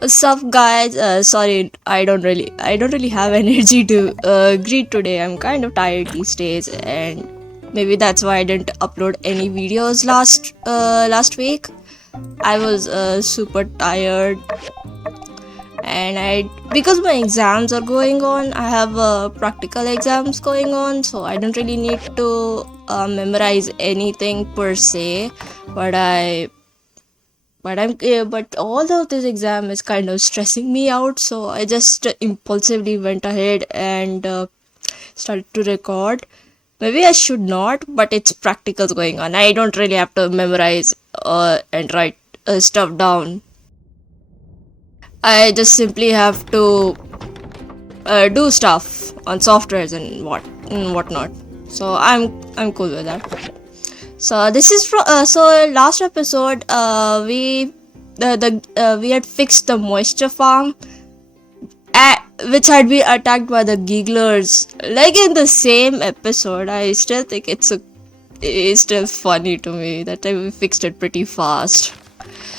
What's up, guys? Sorry, I don't really have energy to greet today. I'm kind of tired these days, and maybe that's why I didn't upload any videos last week. I was super tired, and I because my exams are going on. I have practical exams going on, so I don't really need to memorize anything per se. But but all of this exam is kind of stressing me out, so I just impulsively went ahead and started to record. Maybe I should not, but it's practicals going on. I don't really have to memorize and write stuff down. I just simply have to do stuff on softwares and whatnot. So I'm cool with that. So this is from so last episode we had fixed the moisture farm which had been attacked by the gigglers. Like in the same episode, I still think it's still funny to me that we fixed it pretty fast.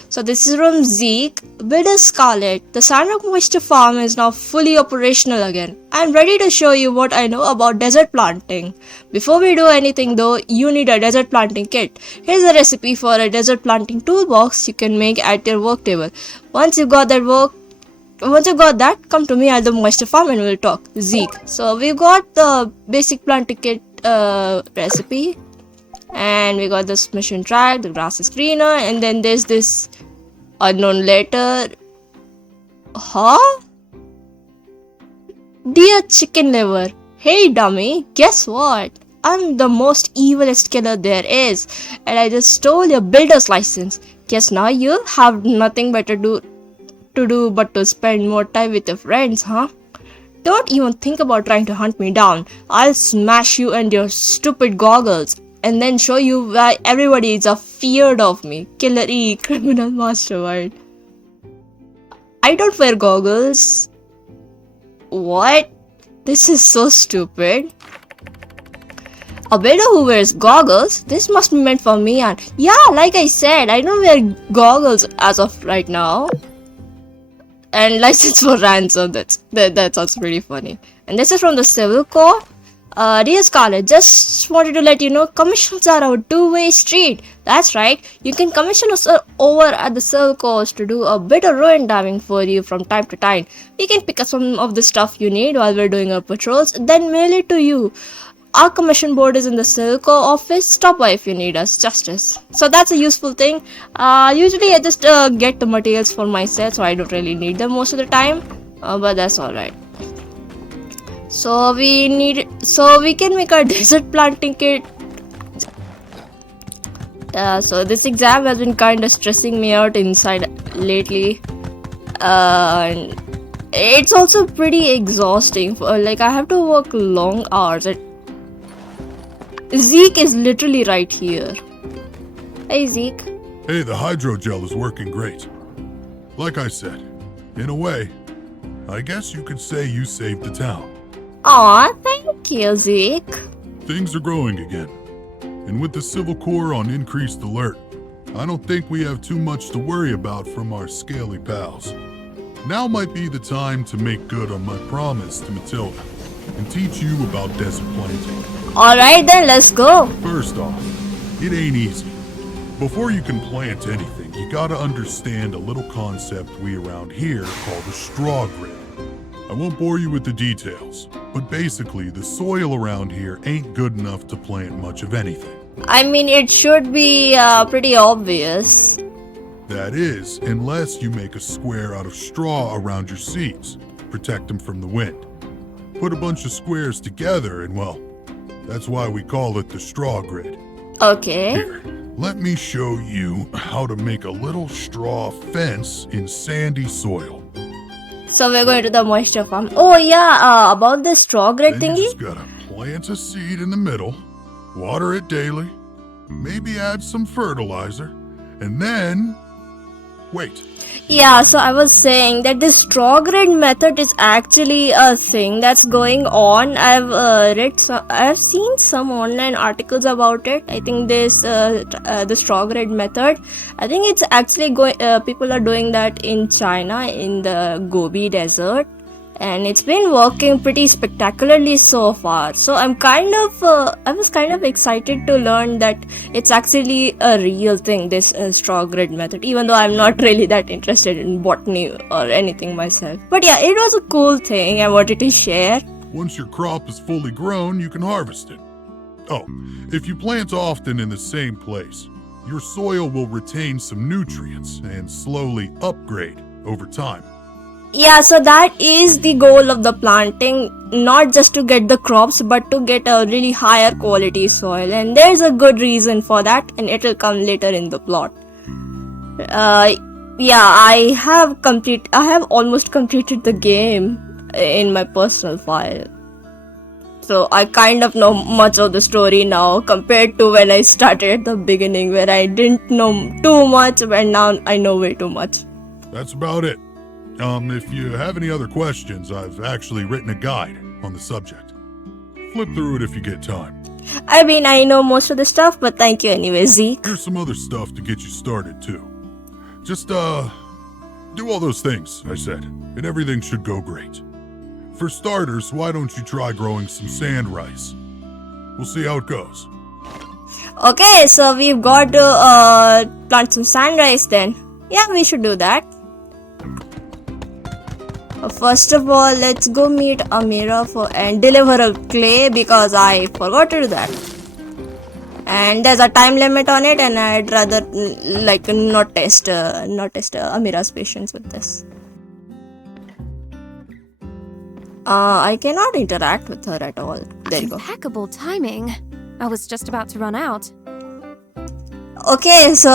So this is from Zeke. Builder Scarlet, the Sandrock moisture farm is now fully operational again. I'm ready to show you what I know about desert planting. Before we do anything though, you need a desert planting kit. Here's a recipe for a desert planting toolbox you can make at your work table. Once you got that, come to me at the moisture farm and we'll talk. Zeke. So we've got the basic planting kit recipe, and we got this mission track, the grass is greener, and then there's this unknown letter. Huh? Dear chicken liver, hey dummy, guess what? I'm the most evilest killer there is, and I just stole your builder's license. Guess now you'll have nothing better to do but to spend more time with your friends, huh? Don't even think about trying to hunt me down. I'll smash you and your stupid goggles, and then show you why everybody is afeared of me. Killer E, criminal mastermind. I don't wear goggles. What? This is so stupid. A builder who wears goggles? This must be meant for me, and yeah, like I said, I don't wear goggles as of right now. And license for ransom, that sounds pretty funny. And this is from the Civil Corps. Dear Scarlet, just wanted to let you know, commissions are a two-way street. That's right, you can commission us over at the Civil Corps to do a bit of ruin diving for you from time to time. We can pick up some of the stuff you need while we're doing our patrols, then mail it to you. Our commission board is in the Civil Corps office. Stop by if you need us. Justice. So that's a useful thing. Usually I just get the materials for myself, so I don't really need them most of the time. But that's alright. So we can make our desert planting kit. So this exam has been kind of stressing me out inside lately. And it's also pretty exhausting. Like I have to work long hours. Zeke is literally right here. Hey Zeke. Hey, the hydrogel is working great. Like I said, in a way, I guess you could say you saved the town. Aw, thank you, Zeke. Things are growing again. And with the Civil Corps on increased alert, I don't think we have too much to worry about from our scaly pals. Now might be the time to make good on my promise to Matilda and teach you about desert planting. Alright then, let's go. First off, it ain't easy. Before you can plant anything, you gotta understand a little concept we around here call the straw grid. I won't bore you with the details, but basically the soil around here ain't good enough to plant much of anything. I mean, it should be pretty obvious. That is, unless you make a square out of straw around your seeds, protect them from the wind. Put a bunch of squares together and, well, that's why we call it the straw grid. Okay. Here, let me show you how to make a little straw fence in sandy soil. So we're going to the moisture farm. Oh yeah, about the straw grid Then thingy? you just gotta plant a seed in the middle, water it daily, maybe add some fertilizer, and then Wait, Yeah, so I was saying that this straw grid method is actually a thing that's going on. I've seen some online articles about it. I think the straw grid method. I think it's actually going. People are doing that in China in the Gobi Desert, and it's been working pretty spectacularly so far. So I was kind of excited to learn that it's actually a real thing, this straw grid method, even though I'm not really that interested in botany or anything myself. But yeah, it was a cool thing I wanted to share. once your crop is fully grown, you can harvest it. Oh, if you plant often in the same place, your soil will retain some nutrients and slowly upgrade over time. Yeah, so that is the goal of the planting, not just to get the crops, but to get a really higher quality soil. And there's a good reason for that, and it'll come later in the plot. Yeah, I have almost completed the game in my personal file. So I kind of know much of the story now compared to when I started at the beginning, where I didn't know too much, but now I know way too much. That's about it. If you have any other questions, I've actually written a guide on the subject. Flip through it if you get time. I mean, I know most of the stuff, but thank you anyway, Zeke. Here's some other stuff to get you started, too. Just, do all those things I said, and everything should go great. For starters, why don't you try growing some sand rice? We'll see how it goes. Okay, so we've got to plant some sand rice then. Yeah, we should do that. First of all, let's go meet Amira and deliver a clay, because I forgot to do that. And there's a time limit on it, and I'd rather not test Amira's patience with this. I cannot interact with her at all. There you go. Impeccable timing. I was just about to run out. Okay, so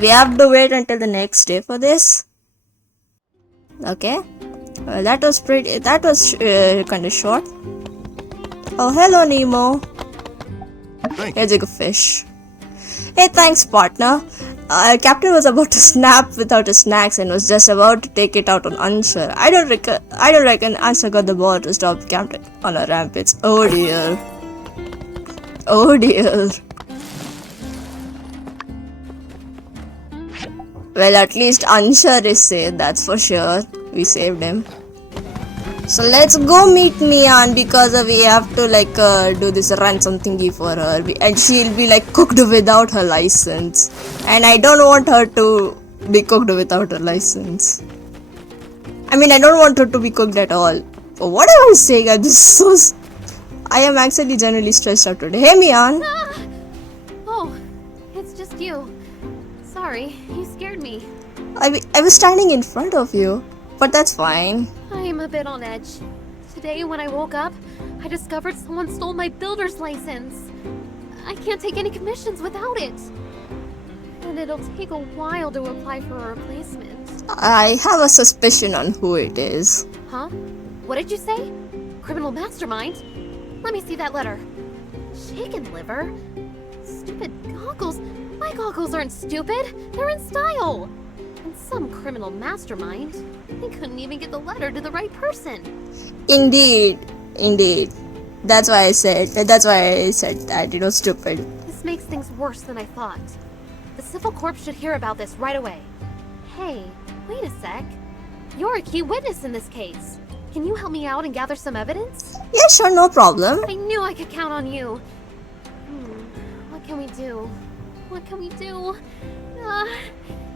we have to wait until the next day for this. Okay, that was kind of short. Oh, hello, Nemo. Here's a good fish. Hey, thanks, partner. Captain was about to snap without his snacks and was just about to take it out on Answer. I don't reckon Answer got the ball to stop Captain on a rampage. Oh dear. Oh dear. Well, at least Answer is safe, that's for sure. We saved him. So let's go meet Mian, because we have to do this ransom thingy for her, and she'll be cooked without her license, and I don't want her to be cooked without her license. I mean, I don't want her to be cooked at all. But what am I saying? I am actually generally stressed out today. Hey, Mian. Oh, it's just you. Sorry, you scared me. I was standing in front of you, but that's fine. I'm a bit on edge. Today, when I woke up, I discovered someone stole my builder's license. I can't take any commissions without it. And it'll take a while to apply for a replacement. I have a suspicion on who it is. Huh? What did you say? Criminal mastermind? Let me see that letter. Chicken liver? Stupid goggles? My goggles aren't stupid. They're in style. And some criminal mastermind. They couldn't even get the letter to the right person. Indeed. That's why I said that it was stupid. This makes things worse than I thought. The Civil Corps should hear about this right away. Hey, wait a sec. You're a key witness in this case. Can you help me out and gather some evidence? Yeah, sure, no problem. I knew I could count on you. What can we do?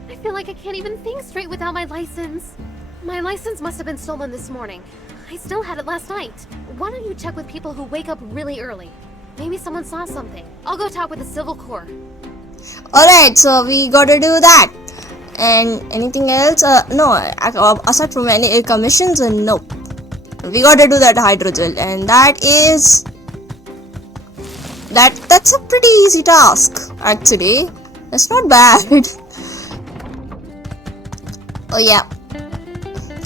I feel like I can't even think straight without my license. My license must have been stolen this morning. I still had it last night. Why don't you check with people who wake up really early? Maybe someone saw something. I'll go talk with the Civil Corps. Alright, so we gotta do that. And anything else? No, aside from any commissions, no. We gotta do that hydrogel, and that's a pretty easy task, actually. That's not bad. Oh yeah.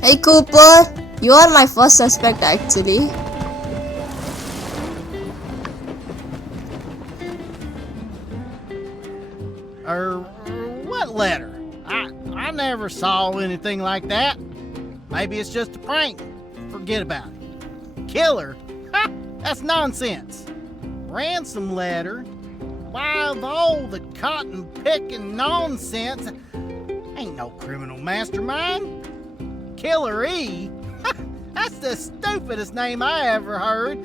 Hey Cooper, you are my first suspect, actually. What letter? never saw anything like that. Maybe it's just a prank. Forget about it. Killer? Ha! That's nonsense. Ransom letter? Why, of all the cotton-picking nonsense, ain't no criminal mastermind. Killer E? That's the stupidest name I ever heard.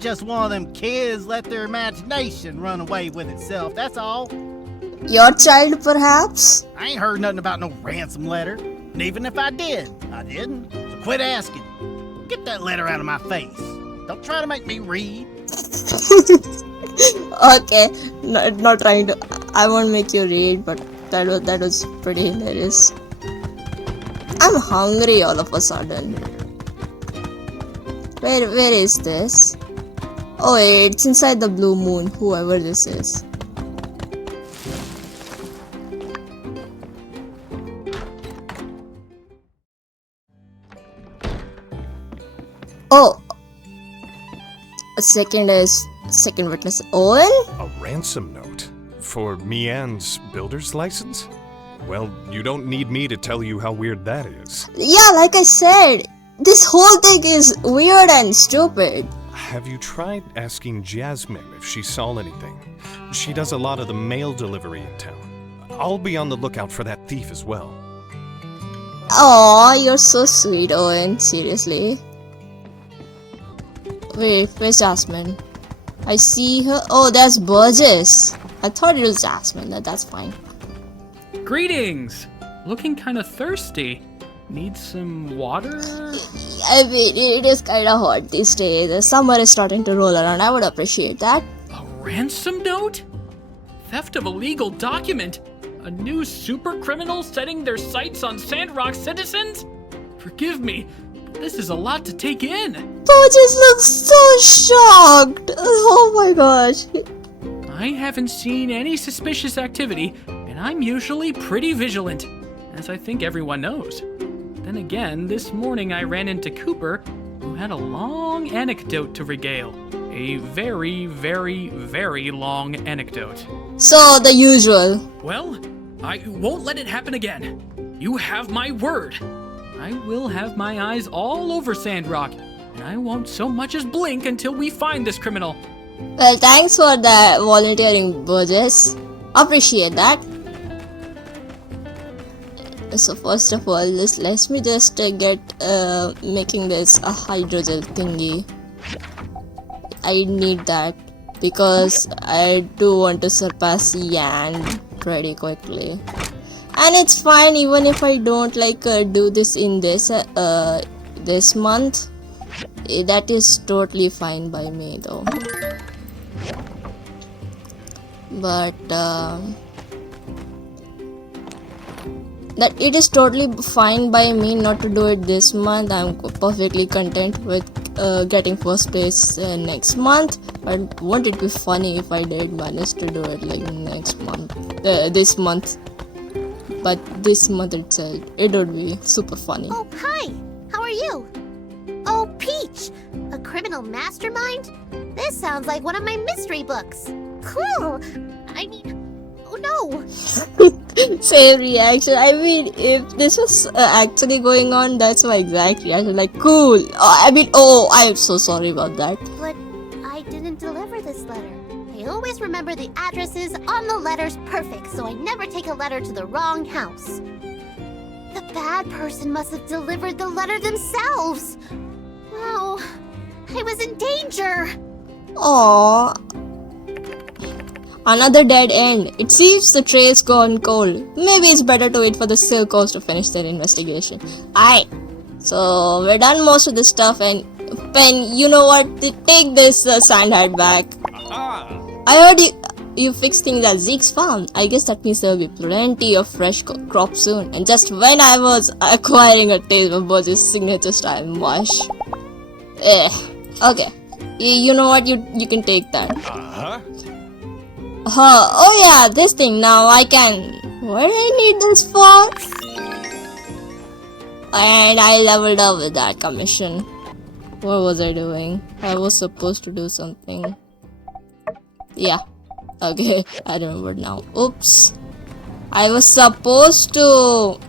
Just one of them kids let their imagination run away with itself, that's all. Your child, perhaps? I ain't heard nothing about no ransom letter. And even if I did, I didn't. So quit asking. Get that letter out of my face. Don't try to make me read. Okay, not trying to. I won't make you read, but that was pretty hilarious. I'm hungry all of a sudden. Where is this? Oh, it's inside the blue moon, whoever this is. Oh, second witness Owen? A ransom note? For Mian's builder's license? Well, you don't need me to tell you how weird that is. Yeah, like I said, this whole thing is weird and stupid. Have you tried asking Jasmine if she saw anything? She does a lot of the mail delivery in town. I'll be on the lookout for that thief as well. Aw, you're so sweet, Owen. Seriously. Wait, where's Jasmine? I see her. Oh, there's Burgess. I thought it was Jasmine. That's fine. Greetings! Looking kinda thirsty. Need some water? I mean, it is kinda hot these days. The summer is starting to roll around. I would appreciate that. A ransom note? Theft of a legal document? A new super criminal setting their sights on Sandrock citizens? Forgive me, but this is a lot to take in. Burgess looks so shocked. Oh my gosh. I haven't seen any suspicious activity, and I'm usually pretty vigilant, as I think everyone knows. Then again, this morning I ran into Cooper, who had a long anecdote to regale. A very, very, very long anecdote. So, the usual. Well, I won't let it happen again. You have my word. I will have my eyes all over Sandrock, and I won't so much as blink until we find this criminal. Well, thanks for that volunteering, Burgess. Appreciate that. So first of all, let me just get making this a hydrogel thingy. I need that because I do want to surpass Yan pretty quickly. And it's fine even if I don't do this in this this month. That is totally fine by me though. But that it is totally fine by me not to do it this month. I'm perfectly content with getting first place next month. But won't it be funny if I did manage to do it next month, this month? But this month itself, it would be super funny. Oh, hi! How are you? Oh, Peach! A criminal mastermind? This sounds like one of my mystery books. Cool! I mean, oh no! Same reaction. I mean, if this was actually going on, that's my exact reaction. Like, cool. I am so sorry about that. But I didn't deliver this letter. I always remember the addresses on the letters perfect, so I never take a letter to the wrong house. The bad person must have delivered the letter themselves. Wow, I was in danger. Aww. Another dead end. It seems the trail's gone cold. Maybe it's better to wait for the Silk Coast to finish their investigation. Alright. So, we're done most of this stuff and Pen, you know what? Take this sand hat back. I heard you fixed things at Zeke's farm. I guess that means there will be plenty of fresh crops soon. And just when I was acquiring a taste of Burgess' signature style mush. Okay. You know what? You can take that. Oh yeah, this thing now I can. What do I need this for? And I leveled up with that commission. What was I doing? I was supposed to do something. Yeah. Okay, I remember now. Oops. I was supposed to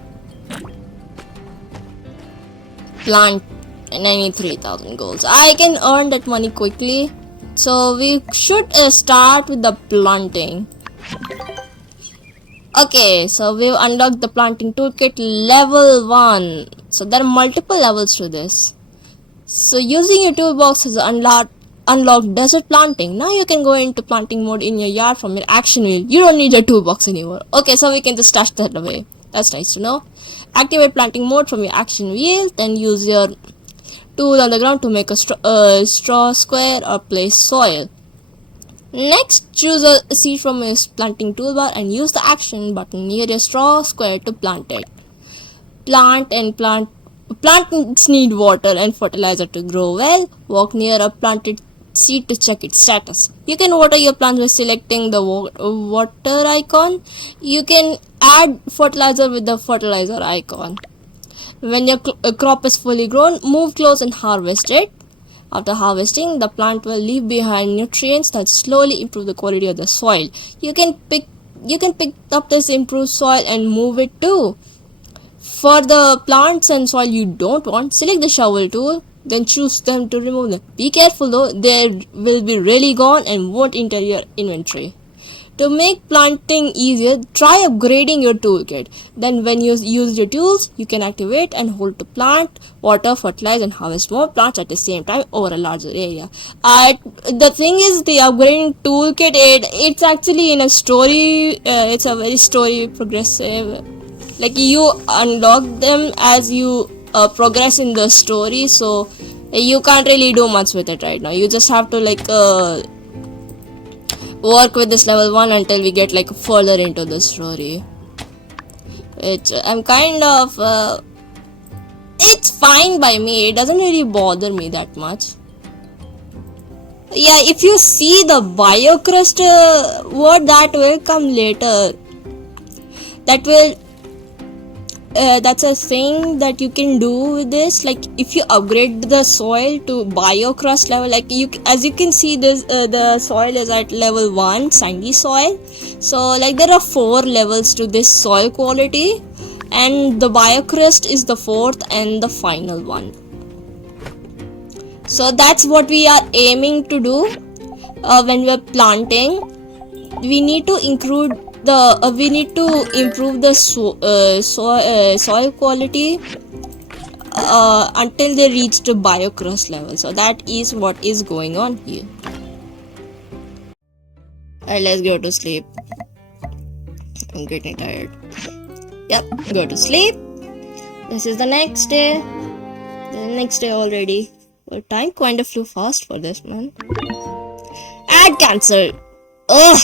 plant 93,000 golds. I can earn that money quickly. So we should start with the planting. Okay, so we've unlocked the planting toolkit level 1. So there are multiple levels to this. So using your toolbox has unlocked desert planting. Now you can go into planting mode in your yard from your action wheel. You don't need your toolbox anymore. Okay, so we can just stash that away. That's nice to know. Activate planting mode from your action wheel. Then use your tool on the ground to make a straw square or place soil. Next, choose a seed from your planting toolbar and use the action button near your straw square to plant it. Plants need water and fertilizer to grow well. Walk near a planted seed to check its status. You can water your plants by selecting the water icon. You can add fertilizer with the fertilizer icon. When your crop is fully grown, move close and harvest it. After harvesting, the plant will leave behind nutrients that slowly improve the quality of the soil. You can pick up this improved soil and move it too. For the plants and soil you don't want, select the shovel tool, then choose them to remove them. Be careful though, they will be really gone and won't enter your inventory. To make planting easier, try upgrading your toolkit. Then when you use your tools, you can activate and hold to plant, water, fertilize and harvest more plants at the same time over a larger area. The thing is, the upgrading toolkit, it's actually in a story, it's a very story progressive. Like you unlock them as you progress in the story, so you can't really do much with it right now. You just have to work with this level 1 until we get further into the story. I'm kind of it's fine by me. It doesn't really bother me that much. Yeah, if you see the biocrust word, that will come later. That's a thing that you can do with this. If you upgrade the soil to biocrust level, as you can see, this the soil is at level 1, sandy soil. So there are 4 levels to this soil quality, and the biocrust is the 4th and the final one. So that's what we are aiming to do when we're planting. We need to improve the soil quality until they reach the biocrust level. So that is what is going on here. Alright, let's go to sleep. I'm getting tired. Yep, go to sleep. This is the next day. The next day already. Well, time kind of flew fast for this, man. Ad cancelled. Ugh.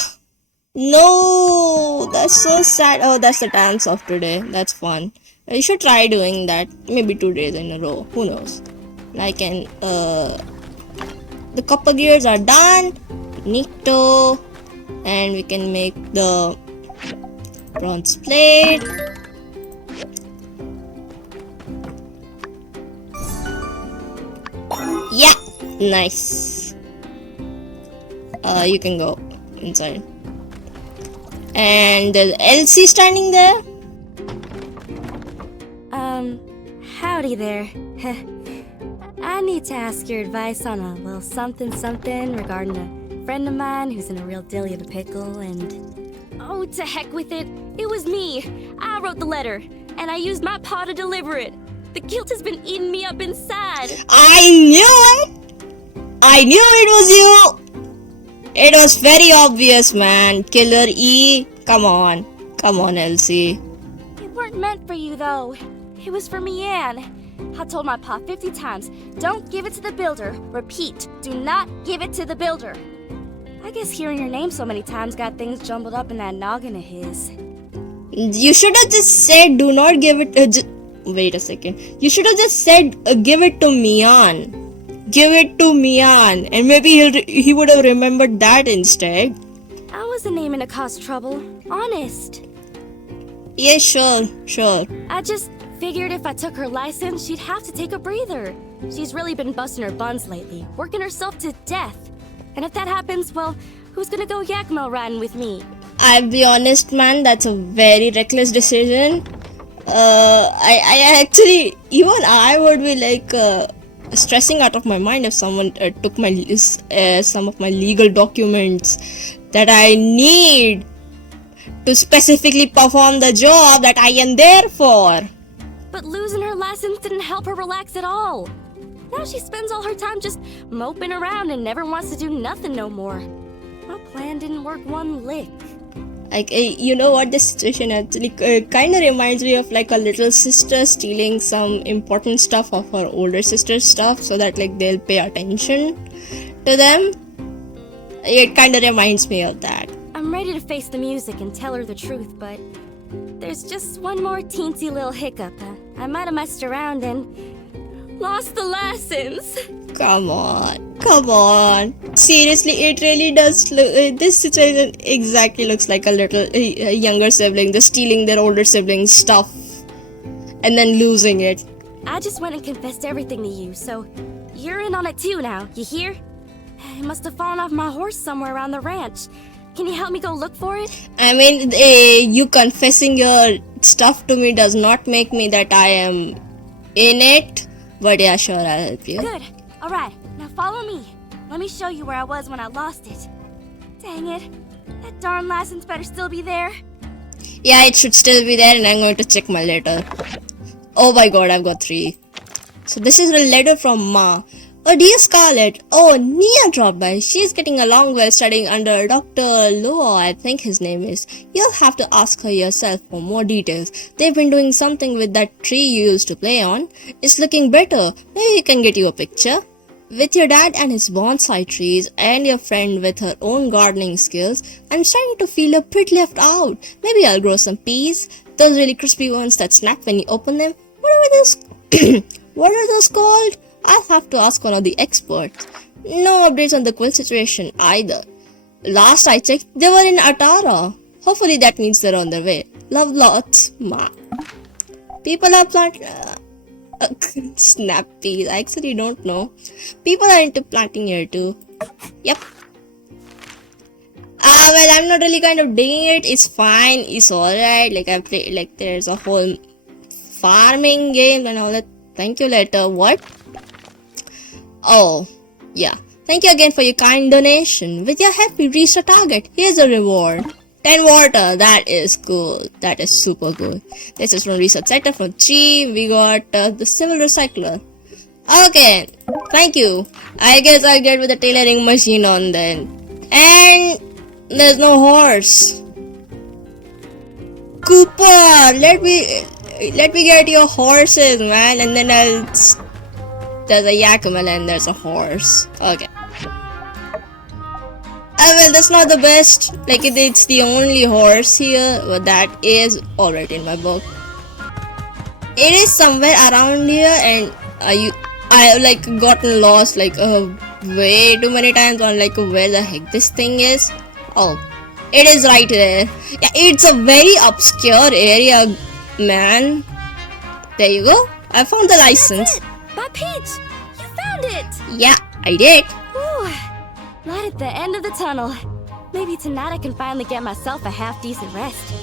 No, that's so sad. Oh, that's the dance of today. That's fun. You should try doing that maybe 2 days in a row. Who knows? The copper gears are done. Neato. And we can make the bronze plate. Yeah, nice. You can go inside. And there's Elsie standing there. Howdy there. I need to ask your advice on a little something regarding a friend of mine who's in a real dilly of a pickle and... Oh, to heck with it. It was me. I wrote the letter, and I used my paw to deliver it. The guilt has been eating me up inside. I knew it! I knew it was you! It was very obvious, man. Killer E. Come on, Elsie. It weren't meant for you, though. It was for me, Anne. I told my pa 50 times, don't give it to the builder. Repeat, do not give it to the builder. I guess hearing your name so many times got things jumbled up in that noggin of his. You should have just said, do not give it... Wait a second. You should have just said, give it to Mian. Give it to Mian. And maybe he would have remembered that instead. I wasn't aiming to cause trouble. Honest. Yeah, sure. I just figured if I took her license, she'd have to take a breather. She's really been busting her buns lately, working herself to death. And if that happens, well, who's gonna go Yakmo riding with me? I'll be honest, man, that's a very reckless decision. I actually, even I would be like stressing out of my mind if someone took my some of my legal documents that I need to specifically perform the job that I am there for. But losing her lessons didn't help her relax at all. Now she spends all her time just moping around and never wants to do nothing no more. My plan didn't work one lick. Like, you know what, this situation actually kind of reminds me of like a little sister stealing some important stuff of her older sister's stuff so that like they'll pay attention to them. It kind of reminds me of that. I'm ready to face the music and tell her the truth, but there's just one more teensy little hiccup. I might have messed around and lost the lessons. Come on. Seriously, it really does look. This situation exactly looks like a little younger sibling just stealing their older sibling's stuff and then losing it. I just went and confessed everything to you, so you're in on it too now, you hear? It must have fallen off my horse somewhere around the ranch. Can you help me go look for it? I mean, you confessing your stuff to me does not make me that I am in it. But yeah, sure, I'll help you. Good. Alright, now follow me. Let me show you where I was when I lost it. Dang it. That darn license better still be there. Yeah, it should still be there and I'm going to check my letter. Oh my god, I've got 3. So this is a letter from Ma. Oh dear Scarlet, oh Nia dropped by. She's getting along well studying under Dr. Loa, I think his name is. You'll have to ask her yourself for more details. They've been doing something with that tree you used to play on. It's looking better. Maybe we can get you a picture. With your dad and his bonsai trees and your friend with her own gardening skills, I'm starting to feel a bit left out. Maybe I'll grow some peas, those really crispy ones that snap when you open them. What are those called? I'll have to ask one of the experts. No updates on the quill situation either. Last I checked, they were in Atara. Hopefully that means they're on their way. Love lots, Ma. People are planting... snap peas. I actually don't know. People are into planting here too. Yep. Well, I'm not really kind of digging it. It's fine. It's alright. Like, I play, like, there's a whole farming game and all that. Thank you later. What? Oh, yeah. Thank you again for your kind donation. With your help, we reached a target. Here's a reward. 10 water. That is cool. That is super good. This is from Research Center from Chi. We got the Civil Recycler. Okay. Thank you. I guess I'll get with the tailoring machine on then. And there's no horse. Cooper, let me get your horses, man. And then there's a Yakima and there's a horse. Okay. Well, that's not the best. Like, it's the only horse here, but that is alright in my book. It is somewhere around here, and I like gotten lost like way too many times on like where the heck this thing is. Oh, it is right there. Yeah, it's a very obscure area, man. There you go. I found the license. My Peach! You found it! Yeah, I did. Whew. Light at the end of the tunnel. Maybe tonight I can finally get myself a half-decent rest.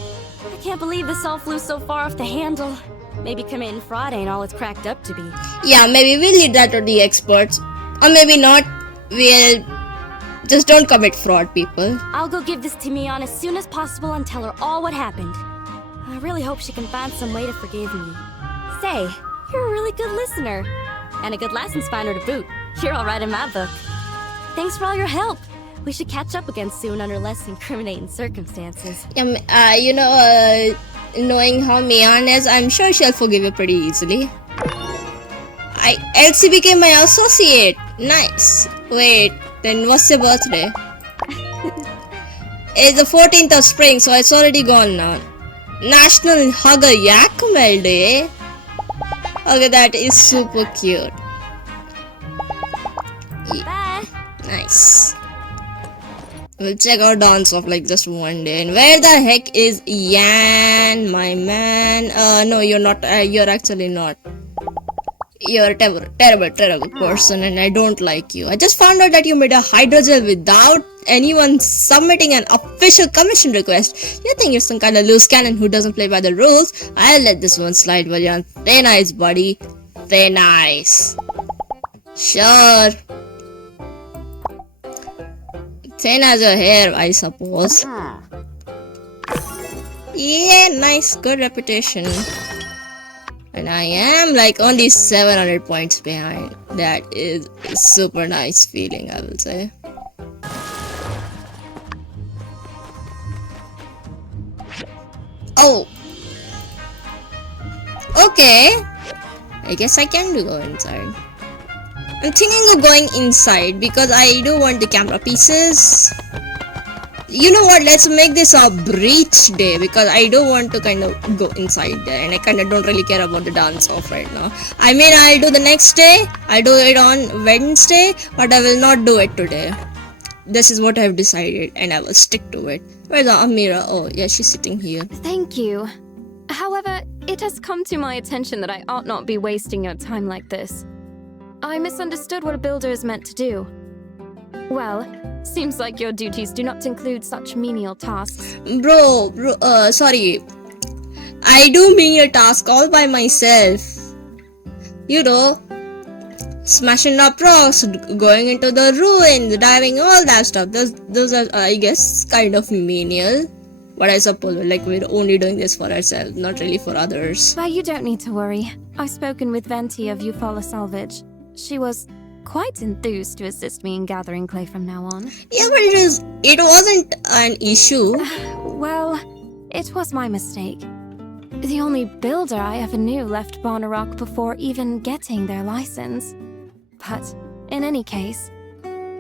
I can't believe this all flew so far off the handle. Maybe committing fraud ain't all it's cracked up to be. Yeah, maybe we'll leave that to the experts. Or maybe not. We'll just don't commit fraud, people. I'll go give this to Mion as soon as possible and tell her all what happened. I really hope she can find some way to forgive me. Say, you're a really good listener. And a good license finder to boot. You're alright in my book. Thanks for all your help. We should catch up again soon under less incriminating circumstances. Yeah, knowing how Mian is, I'm sure she'll forgive you pretty easily. Elsie became my associate. Nice. Wait, then what's your birthday? It's the 14th of spring, so it's already gone now. National Hugger Yakmel Day. Okay, that is super cute. Bye. Nice. We'll check out dance off like just one day. And where the heck is Yan, my man? No, you're not. You're actually not. You're a terrible person, and I don't like you. I just found out that you made a hydrogel without anyone submitting an official commission request. You think you're some kind of loose cannon who doesn't play by the rules? I'll let this one slide, but you're on thin ice, buddy. Thin ice. Sure. Thin as your hair, I suppose. Yeah, nice, good reputation. And I am like only 700 points behind. That is a super nice feeling, I will say. Oh. Okay. I guess I can go inside. I'm thinking of going inside because I do want the camera pieces. You know what, let's make this a breach day because I don't want to kind of go inside there and I kind of don't really care about the dance off right now. I mean, I'll do the next day, I'll do it on Wednesday, but I will not do it today. This is what I've decided and I will stick to it. Where's Amira? Oh yeah, she's sitting here. Thank you. However, it has come to my attention that I ought not be wasting your time like this. I misunderstood what a builder is meant to do. Well, seems like your duties do not include such menial tasks. Sorry. I do menial task all by myself. You know, smashing up rocks, going into the ruins, diving, all that stuff. Those are, I guess, kind of menial. But I suppose, like, we're only doing this for ourselves, not really for others. But you don't need to worry. I've spoken with Venti of Eufaula Salvage. She was quite enthused to assist me in gathering clay from now on. Yeah, but it wasn't an issue. Well, it was my mistake. The only builder I ever knew left Bonnerock before even getting their license. But in any case,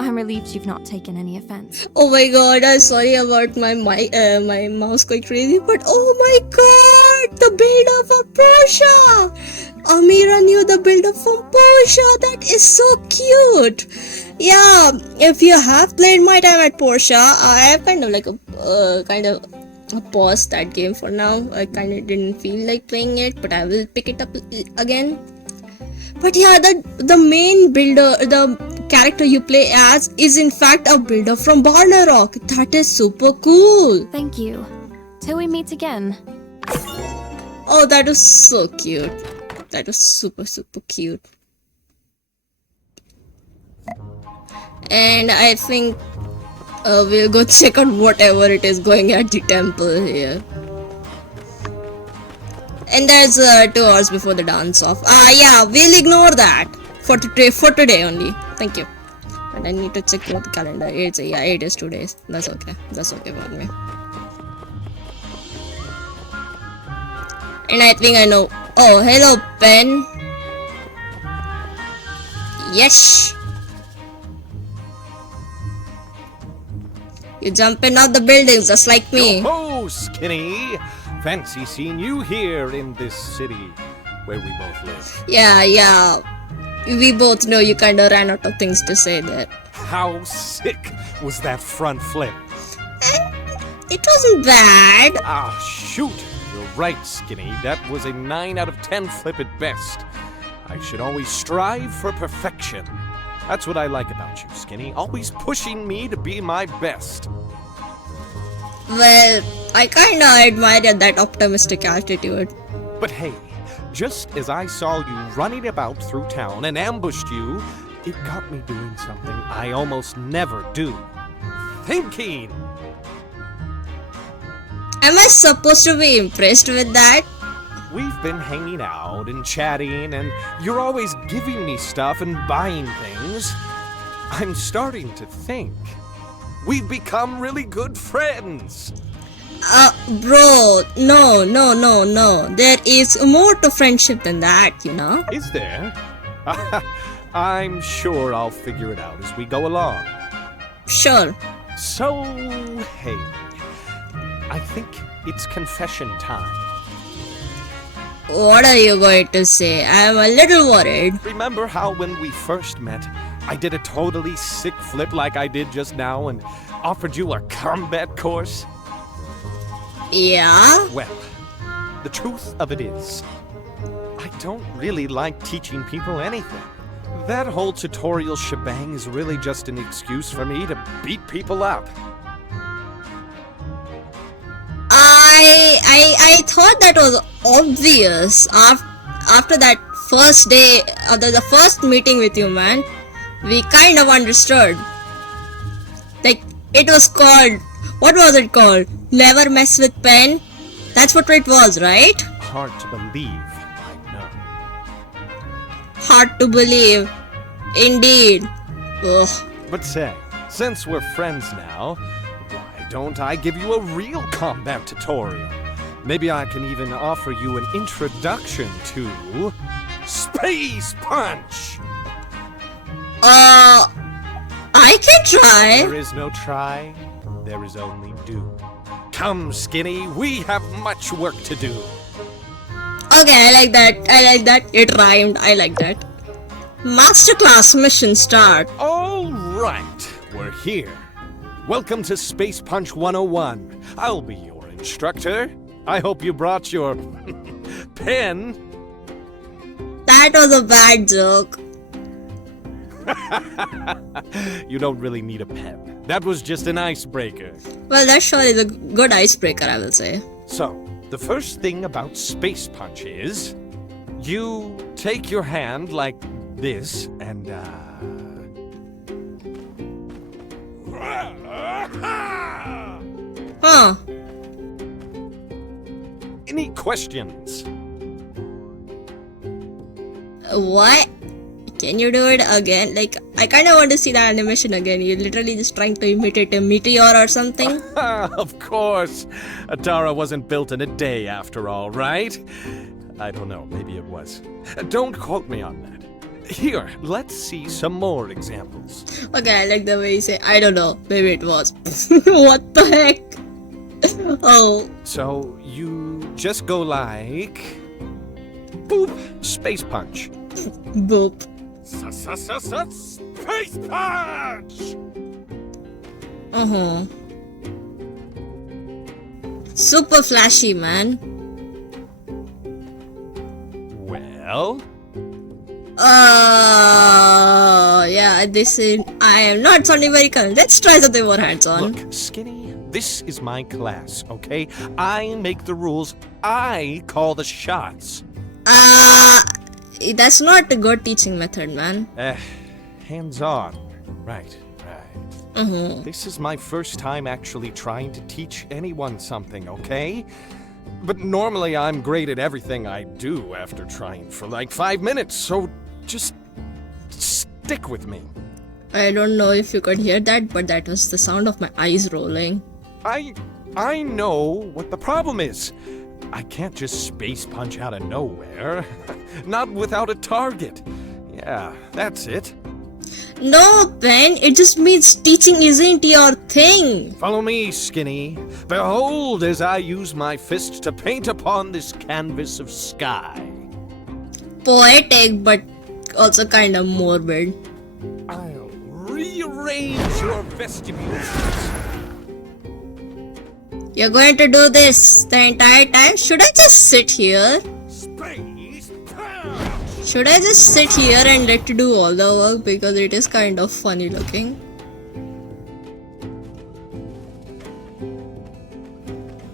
I'm relieved you've not taken any offense. Oh my god, I'm sorry about my mouse going crazy, but oh my god, the builder for Porsche! Amira knew the builder from Porsche. That is so cute. Yeah, if you have played my time at Porsche, I have kind of like a pause that game for now. I kind of didn't feel like playing it, but I will pick it up again. But yeah, the main builder, the character you play as, is in fact a builder from Bonnerock. That is super cool. Thank you. Till we meet again. Oh, that was so cute. That was super cute. And I think we'll go check out whatever it is going at the temple here. And there's 2 hours before the dance off. Yeah, we'll ignore that for today only. Thank you. And I need to check out the calendar. It is 2 days. That's okay. That's okay for me. And I think I know. Oh, hello, Ben. Yes. You're jumping off the buildings just like me. Oh, Skinny! Fancy seeing you here in this city where we both live. Yeah. We both know you kinda ran out of things to say there. How sick was that front flip? It wasn't bad. Ah, shoot! You're right, Skinny. That was a 9 out of 10 flip at best. I should always strive for perfection. That's what I like about you, Skinny. Always pushing me to be my best. Well, I kinda admired that optimistic attitude. But hey, just as I saw you running about through town and ambushed you, it got me doing something I almost never do. Thinking! Am I supposed to be impressed with that? We've been hanging out and chatting, and you're always giving me stuff and buying things. I'm starting to think we've become really good friends. Bro, no. There is more to friendship than that, you know? Is there? I'm sure I'll figure it out as we go along. Sure. So, hey, I think it's confession time. What are you going to say? I'm a little worried. Remember how when we first met, I did a totally sick flip like I did just now and offered you a combat course? Yeah? Well, the truth of it is, I don't really like teaching people anything. That whole tutorial shebang is really just an excuse for me to beat people up. I thought that was obvious after that first day, the first meeting with you, man. We kind of understood. Like, it was called, what was it called? Never mess with pen? That's what it was, right? Hard to believe, I know. Hard to believe. Indeed. Ugh. But say, since we're friends now, why don't I give you a real combat tutorial? Maybe I can even offer you an introduction to Space Punch! I can try. There is no try, there is only do. Come, Skinny, we have much work to do. Okay, I like that. It rhymed. I like that. Masterclass mission start. All right, we're here. Welcome to Space Punch 101. I'll be your instructor. I hope you brought your pen. That was a bad joke. You don't really need a pen. That was just an icebreaker. Well, that sure is a good icebreaker, I will say. So, the first thing about Space Punch is you take your hand like this and Huh. Any questions? What? Can you do it again? Like, I kind of want to see that animation again. You're literally just trying to imitate a meteor or something. Of course. Atara wasn't built in a day after all, right? I don't know, maybe it was. Don't quote me on that. Here, let's see some more examples. Okay, I like the way you say, I don't know. Maybe it was. What the heck? Oh. So, you just go like... Boop! Space Punch. Boop. Space Punch! Uh-huh. Super flashy, man. Well... Yeah, this is... I am not sounding very calm. Let's try something more hands-on. Look, Skinny, this is my class, okay? I make the rules. I call the shots. That's not a good teaching method, man. Hands-on. Right. Uh-huh. This is my first time actually trying to teach anyone something, okay? But normally I'm great at everything I do after trying for like 5 minutes, so just stick with me. I don't know if you could hear that, but that was the sound of my eyes rolling. I know what the problem is. I can't just space punch out of nowhere. Not without a target. Yeah, that's it. No, Ben, it just means teaching isn't your thing. Follow me, Skinny. Behold as I use my fist to paint upon this canvas of sky. Poetic, but also kind of morbid. I'll rearrange your vestibules. You're going to do this the entire time? Should I just sit here? Space punch! Should I just sit here and let you do all the work because it is kind of funny looking?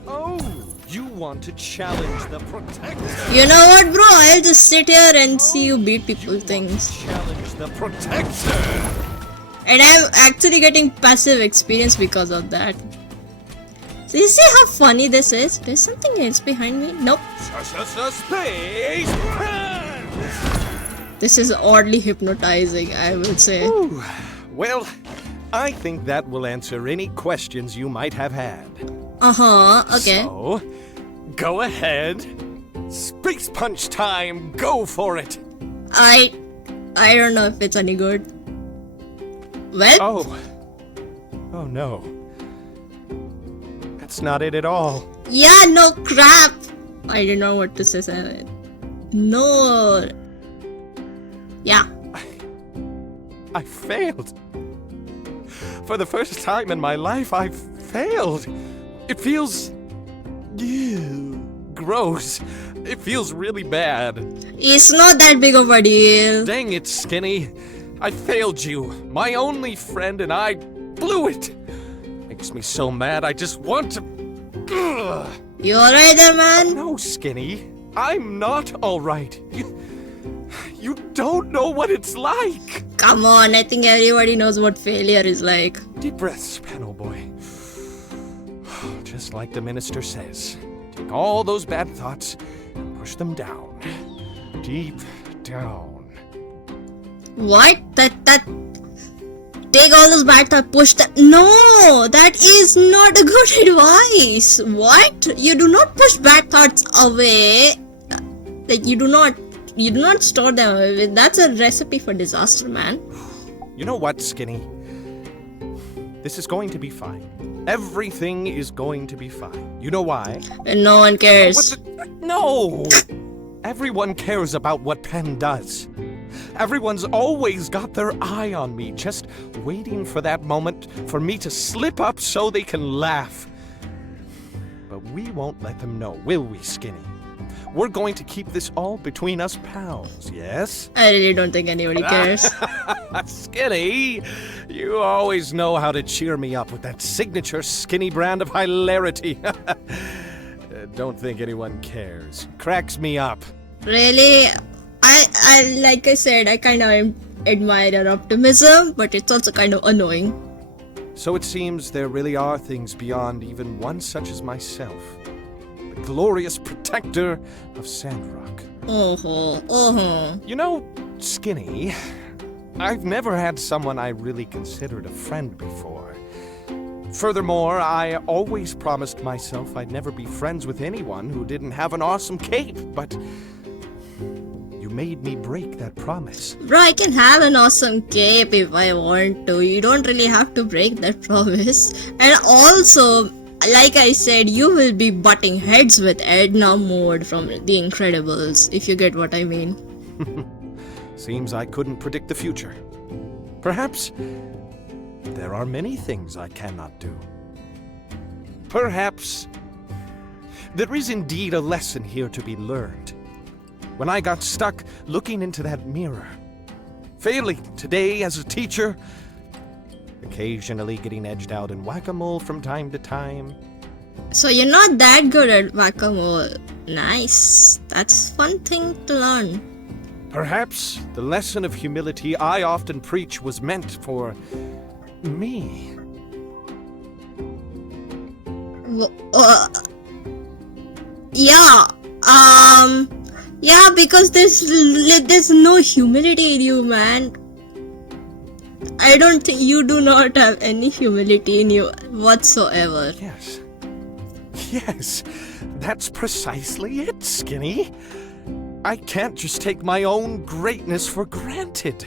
Oh, you want to challenge the Protector? You know what, bro? I'll just sit here and see you beat people things. Challenge the Protector! And I'm actually getting passive experience because of that. So you see how funny this is? There's something else behind me. Nope. Space punch! This is oddly hypnotizing, I would say. Ooh. Well, I think that will answer any questions you might have had. Uh-huh, okay. So, go ahead. Space punch time, go for it. I don't know if it's any good. Well, Oh no. That's not it at all. yeah, no crap. I didn't know what to say. No. Yeah. I failed. For the first time in my life, I failed. It feels... gross. It feels really bad. It's not that big of a deal. Dang it, Skinny. I failed you. My only friend and I blew it. Makes me so mad, I just want to... Ugh. You alright there, man? No, Skinny. I'm not alright. You don't know what it's like. Come on, I think everybody knows what failure is like. Deep breaths, panel boy. Just like the minister says. Take all those bad thoughts and push them down. Deep down. What? That take all those bad thoughts, push that. No, that is not a good advice. What? You do not push bad thoughts away. Like you do not store them away. That's a recipe for disaster, man. You know what, Skinny? This is going to be fine. Everything is going to be fine. You know why? And no one cares. No! Everyone cares about what Penn does. Everyone's always got their eye on me, just waiting for that moment for me to slip up so they can laugh. But we won't let them know, will we, Skinny? We're going to keep this all between us pals, yes? I really don't think anybody cares. Skinny, you always know how to cheer me up with that signature Skinny brand of hilarity. Don't think anyone cares. Cracks me up. Really? I like I said, I kind of admire your optimism, but it's also kind of annoying. So it seems there really are things beyond even one such as myself. The glorious protector of Sandrock. You know, Skinny, I've never had someone I really considered a friend before. Furthermore, I always promised myself I'd never be friends with anyone who didn't have an awesome cape, but you made me break that promise. Bro, I can have an awesome cape if I want to. You don't really have to break that promise. And also, like I said, you will be butting heads with Edna Mode from The Incredibles, if you get what I mean. Seems I couldn't predict the future. Perhaps there are many things I cannot do. Perhaps there is indeed a lesson here to be learned. When I got stuck looking into that mirror, failing today as a teacher, occasionally getting edged out in whack-a-mole from time to time. So you're not that good at whack-a-mole. Nice. That's a fun thing to learn. Perhaps the lesson of humility I often preach was meant for me. Yeah, because there's no humility in you, man. I don't think you do not have any humility in you whatsoever. Yes, that's precisely it, Skinny. I can't just take my own greatness for granted.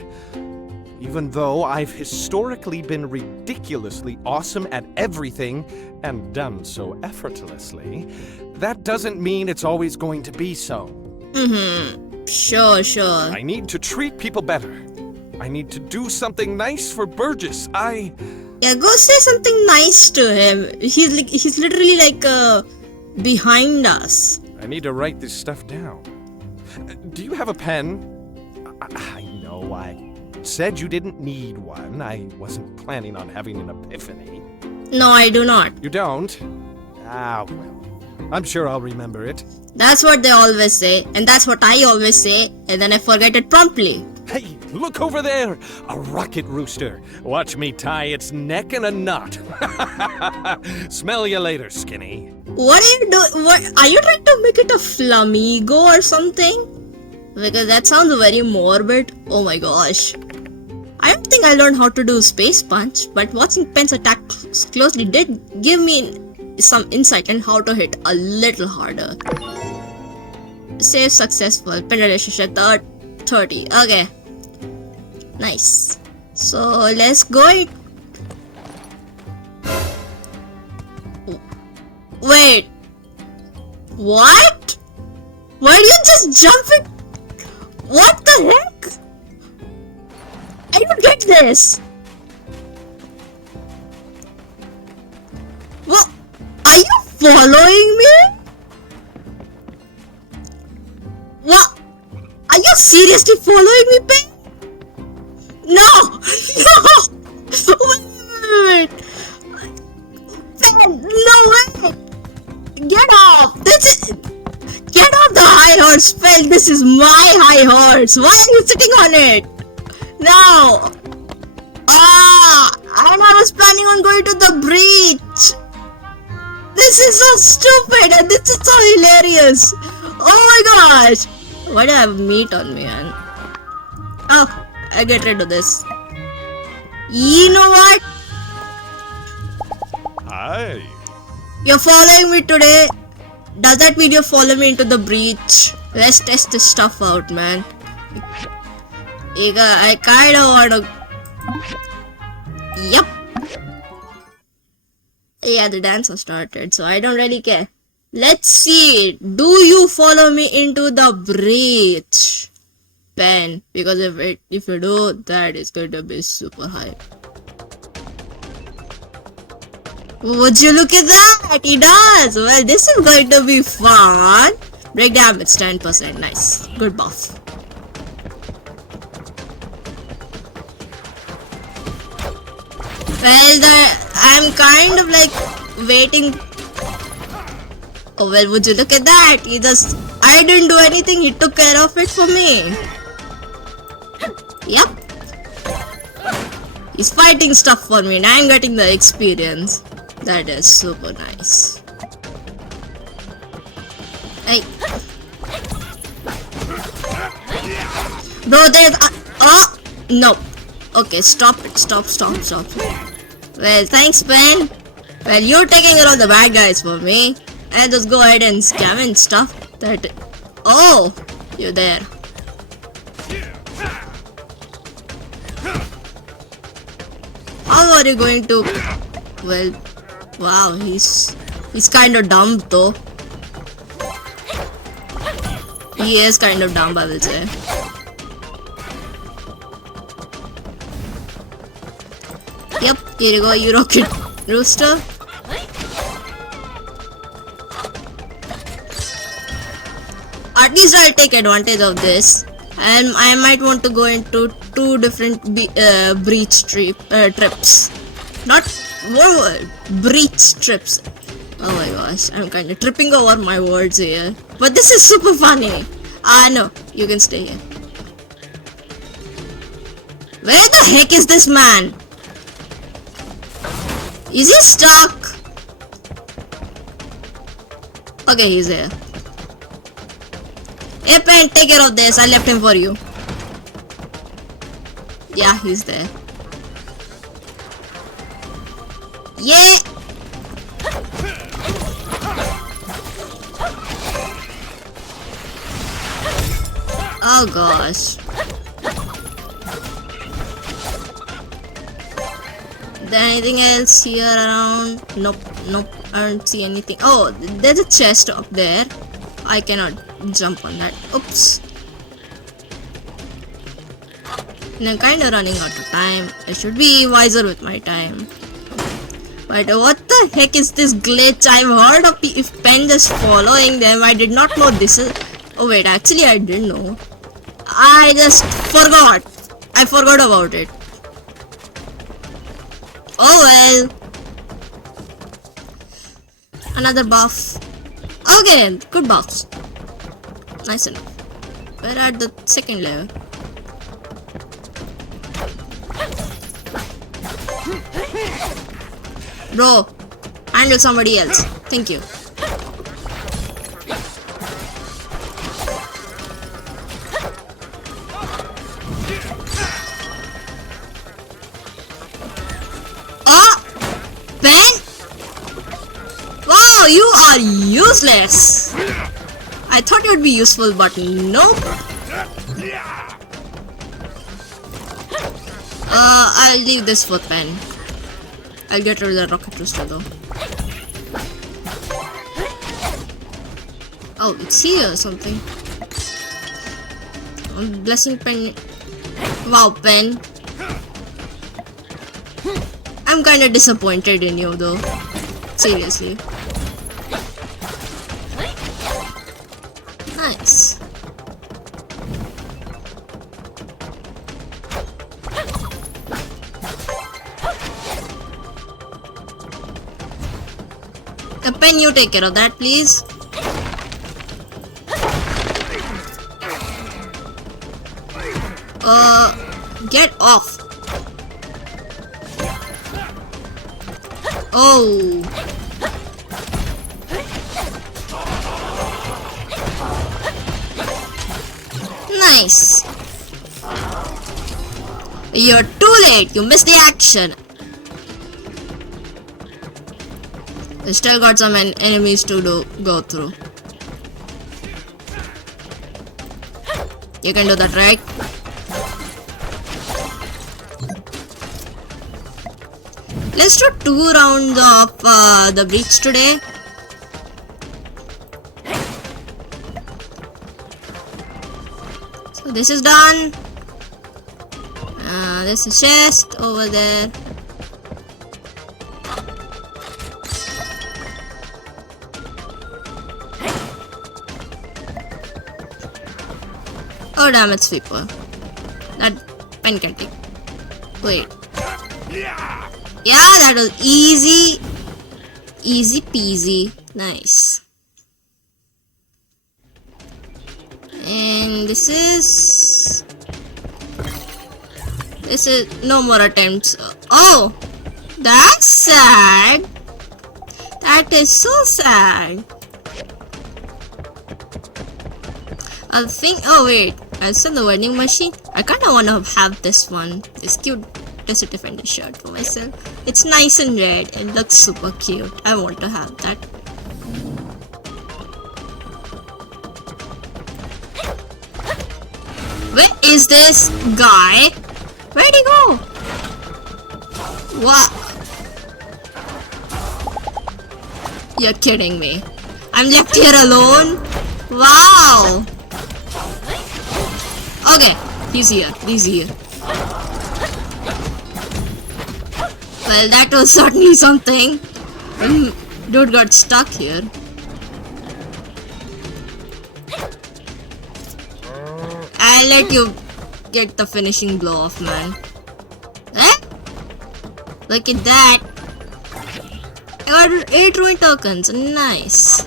Even though I've historically been ridiculously awesome at everything and done so effortlessly, that doesn't mean it's always going to be so. Sure. I need to treat people better. I need to do something nice for Burgess. Yeah, go say something nice to him. He's literally like behind us. I need to write this stuff down. Do you have a pen? I know I said you didn't need one. I wasn't planning on having an epiphany. No, I do not. You don't? Ah, well. I'm sure I'll remember it. That's what they always say, and that's what I always say, and then I forget it promptly. Hey, look over there! A rocket rooster. Watch me tie its neck in a knot. Smell you later, Skinny. What are you doing? What are you trying to make it a flamingo or something? Because that sounds very morbid. Oh my gosh. I don't think I learned how to do Space Punch, but watching Penn's attack closely did give me some insight on how to hit a little harder. Save successful. Pen relationship 30. Okay. Nice. So let's go. Wait. What? Why did you just jump it? What the heck? I don't get this. What? Are you following me? What? you seriously following me, Pen? No! No! Wait! Pen, no way! Get off! Get off the high horse, Pen! This is my high horse! Why are you sitting on it? No! And I was planning on going to the breach! This is so stupid and this is so hilarious! Oh my gosh! Why do I have meat on me, man? Oh, I get rid of this. You know what? Hi. You're following me today. Does that mean you follow me into the breach? Let's test this stuff out, man. I kinda wanna... Yep. Yeah, the dance has started, so I don't really care. Let's see. Do you follow me into the breach, Pen? Because if you do, that is going to be super high. Would you look at that? He does. Well, this is going to be fun. Break damage 10%. Nice. Good buff. Well, I'm kind of like waiting. Oh well, would you look at that? I didn't do anything, he took care of it for me. Yep. He's fighting stuff for me and I'm getting the experience. That is super nice. Hey. Bro, there's... oh! No. Okay, stop it. Stop. Well, thanks, Pen. Well, you're taking care of the bad guys for me. I'll just go ahead and scavenge stuff that... Oh! You're there. How are you going to... Well... Wow, he's kind of dumb though. He is kind of dumb, I will say. Yep, here you go, you rocket rooster. At least I'll take advantage of this. And I might want to go into 2 different breach trips. Not breach trips. Oh my gosh, I'm kind of tripping over my words here. But this is super funny. No, you can stay here. Where the heck is this man? Is he stuck? Okay, he's there. Hey, Pen, take care of this. I left him for you. Yeah, he's there. Yeah! Oh gosh. There anything else here around? Nope, I don't see anything. Oh, there's a chest up there. I cannot jump on that. Oops. And I'm kinda running out of time. I should be wiser with my time. But what the heck is this glitch? I've heard of if Pen just following them. I did not know this is... Oh wait, actually I didn't know. I just forgot. I forgot about it. Oh well. Another buff. Okay, good buffs. Nice enough. We're at the 2nd level. Bro, handle somebody else. Thank you. Pen? Wow, you are useless. I thought you would be useful, but nope. I'll leave this for Pen. I'll get rid of the rocket rooster though. Oh, it's here or something. Blessing Pen. Wow, Pen. I'm kinda disappointed in you though. Seriously. Nice. Pen, you take care of that, please. Get off. Oh. Nice. You're too late. You missed the action. We still got some enemies to go through. You can do that, right? Let's do 2 rounds of the breach today. So this is done. There's a chest over there. Oh damn, it's sweeper. That pen can take. Wait. Yeah, that was easy. Easy peasy. Nice. And this is no more attempts. Oh, that's sad. That is so sad. I think. Oh wait, I saw the vending machine. I kind of want to have this one. This cute Desert Defender shirt for myself. It's nice and red. It looks super cute. I want to have that. Where is this guy? Where'd he go? What? You're kidding me. I'm left here alone? Wow. Okay, he's here. He's here. Well, that was certainly something. Dude got stuck here. I'll let you get the finishing blow off, man. Eh? Look at that. I got 8 ruin tokens. Nice.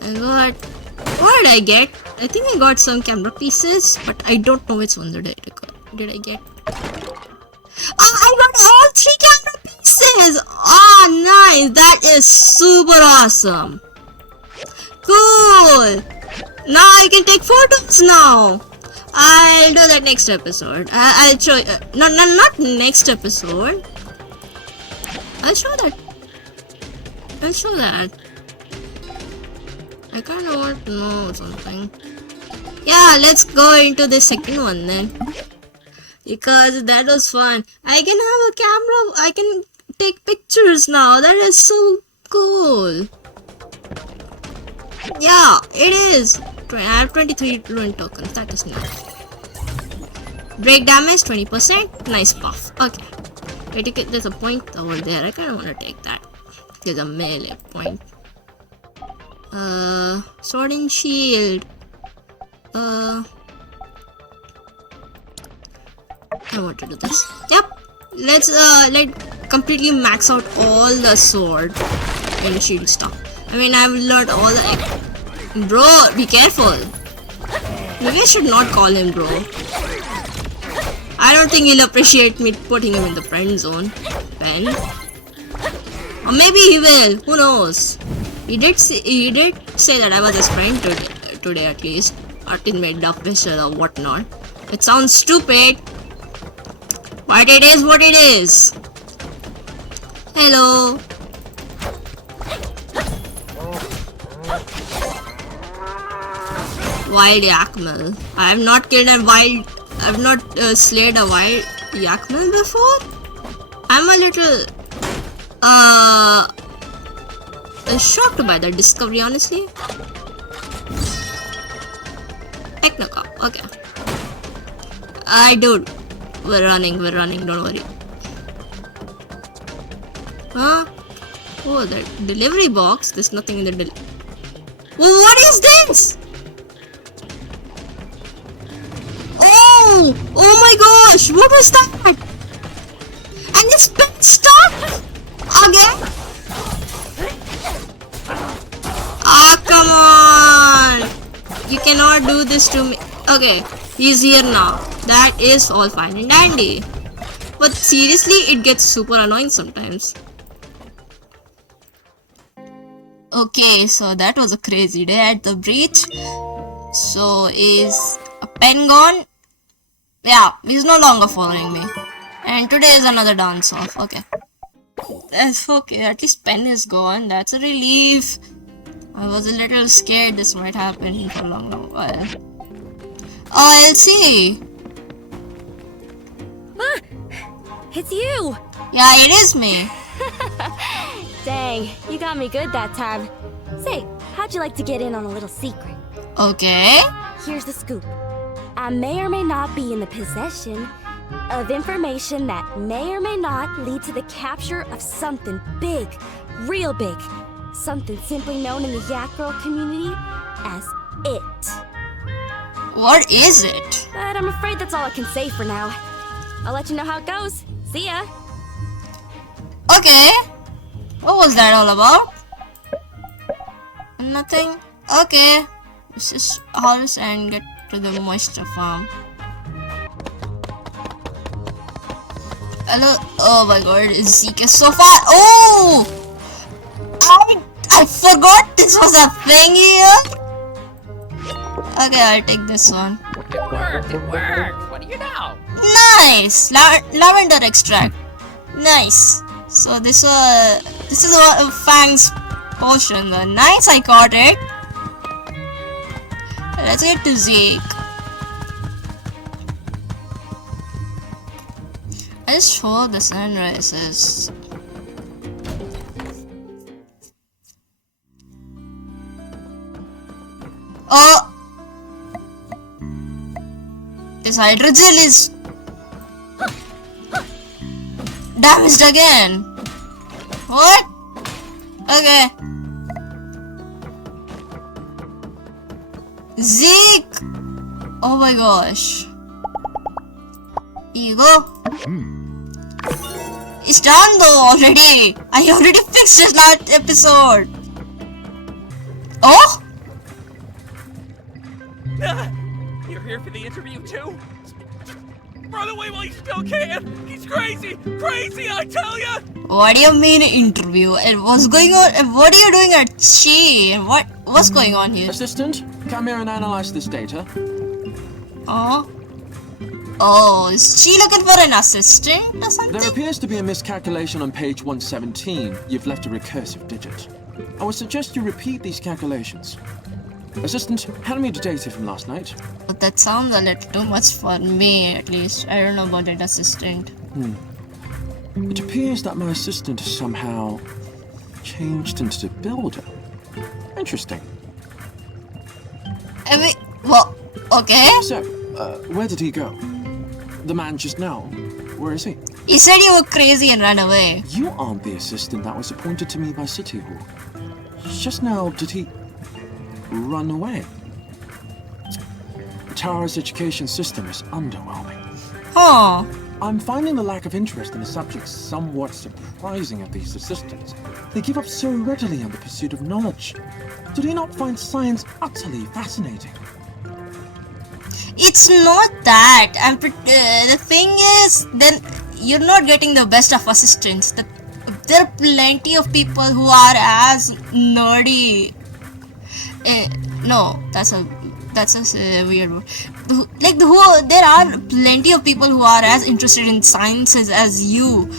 I got... What did I get? I think I got some camera pieces, but I don't know which one did I get. Oh, I got all 3 camera pieces! Oh, nice! That is super awesome. Cool! Now I can take photos now. I'll do that next episode. I'll show you. Not next episode. I'll show that. I kind of want to know something. Yeah, let's go into the second one then. Because that was fun. I can have a camera. I can take pictures now. That is so cool. Yeah, it is. I have 23 ruin tokens. That is nice. Break damage 20%. Nice buff. Okay. There's a point over there. I kind of want to take that. There's a melee point. Sword and shield. I want to do this. Yep. Let's completely max out all the sword and shield stuff. I mean, I've learned all the. Bro, be careful. Maybe I should not call him bro. I don't think he'll appreciate me putting him in the friend zone. Ben. Or maybe he will. Who knows? He did say that I was his friend today at least. Not in made up vessel or whatnot. It sounds stupid. But it is what it is. Hello. Wild Yakmal. I have not killed a wild. I have not slayed a wild Yakmal before. I'm a little shocked by the discovery, honestly. Technocop. Okay. Dude, we're running. Don't worry. Huh? Oh, the delivery box. There's nothing in the Well, what is this? Oh my gosh, what was that? And this pen stopped? Again? Ah, come on! You cannot do this to me. Okay, he's here now. That is all fine and dandy. But seriously, it gets super annoying sometimes. Okay, so that was a crazy day at the breach. So is a pen gone? Yeah, he's no longer following me. And today is another dance off. Okay. That's okay. At least pen is gone. That's a relief. I was a little scared this might happen for a long while. Oh, Elsie! Ah, it's you! Yeah, it is me. Dang, you got me good that time. Say, how'd you like to get in on a little secret? Okay. Here's the scoop. I may or may not be in the possession of information that may or may not lead to the capture of something big, real big. Something simply known in the Yak Girl community as it. What is it? But I'm afraid that's all I can say for now. I'll let you know how it goes. See ya. Okay. What was that all about? Nothing. Okay. Let's just harvest and get to the moisture farm. Hello. Oh my god, Zeke is so far. Oh! I forgot this was a thing here. Okay, I'll take this one. It worked. It worked. What do you know? Nice. Lavender extract. Nice. So this is a Fang's potion. Nice, I got it. Let's get to Zeke. I just saw the sunrises. Oh! This hydrogel is damaged again. What? Okay. Zeke! Oh my gosh. Here you go. It's done though already. I already fixed this last episode. Oh? You're here for the interview too? Run away while you still can! He's crazy! Crazy, I tell ya! What do you mean interview? And what's going on? And what are you doing at Chi? And what's going on here? Assistant, come here and analyze this data. Oh. Oh, is she looking for an assistant or something? There appears to be a miscalculation on page 117. You've left a recursive digit. I would suggest you repeat these calculations. Assistant, hand me the data from last night. But that sounds a little too much for me, at least. I don't know about that assistant. It appears that my assistant has somehow changed into the builder. Interesting. I mean, well, okay. So, where did he go? The man just now. Where is he? He said you were crazy and ran away. You aren't the assistant that was appointed to me by City Hall. Just now, did he run away? Tara's education system is underwhelming. Huh. I'm finding the lack of interest in the subject somewhat surprising of these assistants. They give up so readily in the pursuit of knowledge. Do they not find science utterly fascinating? It's not that. The thing is, then you're not getting the best of assistants. There are plenty of people who are as nerdy. No, that's a weird word. There are plenty of people who are as interested in sciences as you.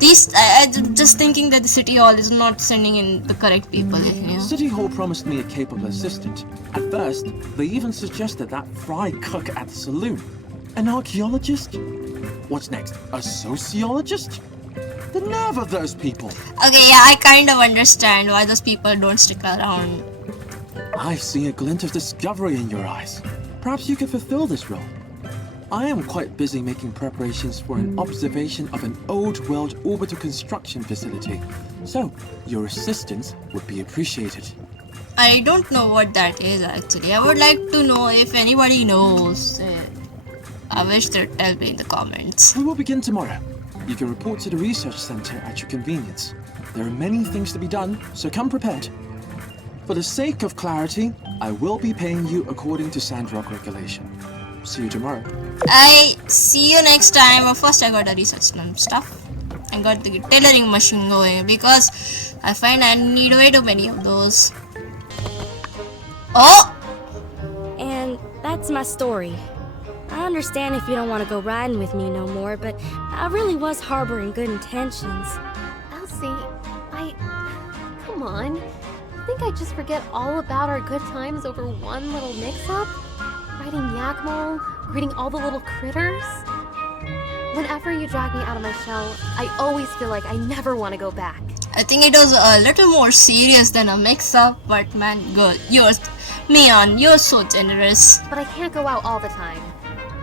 I'm just thinking that the City Hall is not sending in the correct people. You know? City Hall promised me a capable assistant. At first, they even suggested that fry cook at the saloon. An archaeologist? What's next? A sociologist? The nerve of those people! Okay, yeah, I kind of understand why those people don't stick around. I see a glint of discovery in your eyes. Perhaps you could fulfill this role. I am quite busy making preparations for an observation of an old-world orbital construction facility, so your assistance would be appreciated. I don't know what that is actually. I would like to know if anybody knows. I wish they'd tell me in the comments. We will begin tomorrow. You can report to the research center at your convenience. There are many things to be done, so come prepared. For the sake of clarity, I will be paying you according to Sandrock regulation. See you tomorrow. I see you next time. But first, I gotta research some stuff. I got the tailoring machine going because I find I need way too many of those. Oh! And that's my story. I understand if you don't want to go riding with me no more, but I really was harboring good intentions. Elsie, come on. You think I'd just forget all about our good times over one little mix-up? Riding Yakmol, greeting all the little critters? Whenever you drag me out of my shell, I always feel like I never want to go back. I think it was a little more serious than a mix-up, but man, girl, Mian, you're so generous. But I can't go out all the time.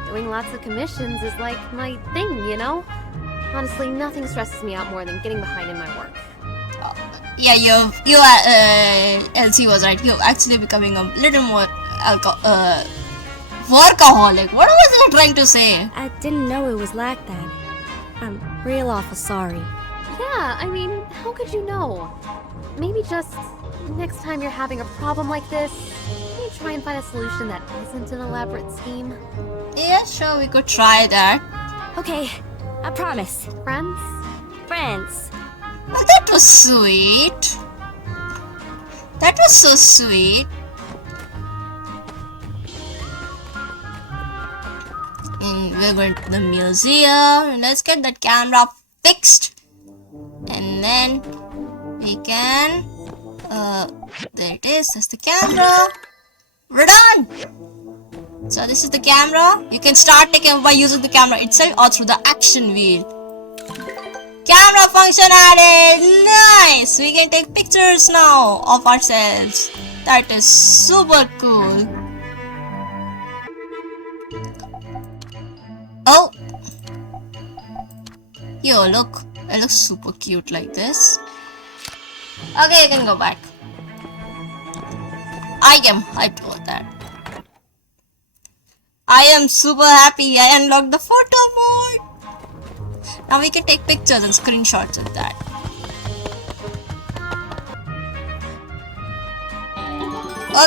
Doing lots of commissions is like my thing, you know? Honestly, nothing stresses me out more than getting behind in my work. Yeah, Elsie was right. You're actually becoming a little more workaholic. What was I trying to say? I didn't know it was like that. I'm real awful sorry. Yeah, I mean, how could you know? Maybe just next time you're having a problem like this, maybe try and find a solution that isn't an elaborate scheme. Yeah, sure, we could try that. Okay, I promise. Friends? Friends. Oh, that was sweet. That was so sweet. And we're going to the museum. Let's get that camera fixed. And then we can... there it is. That's the camera. We're done. So this is the camera. You can start taking by using the camera itself or through the action wheel. Camera function added! Nice! We can take pictures now of ourselves. That is super cool. Oh! Yo, look. It looks super cute like this. Okay, you can go back. I am hyped about that. I am super happy I unlocked the photo mode. Now we can take pictures and screenshots of that.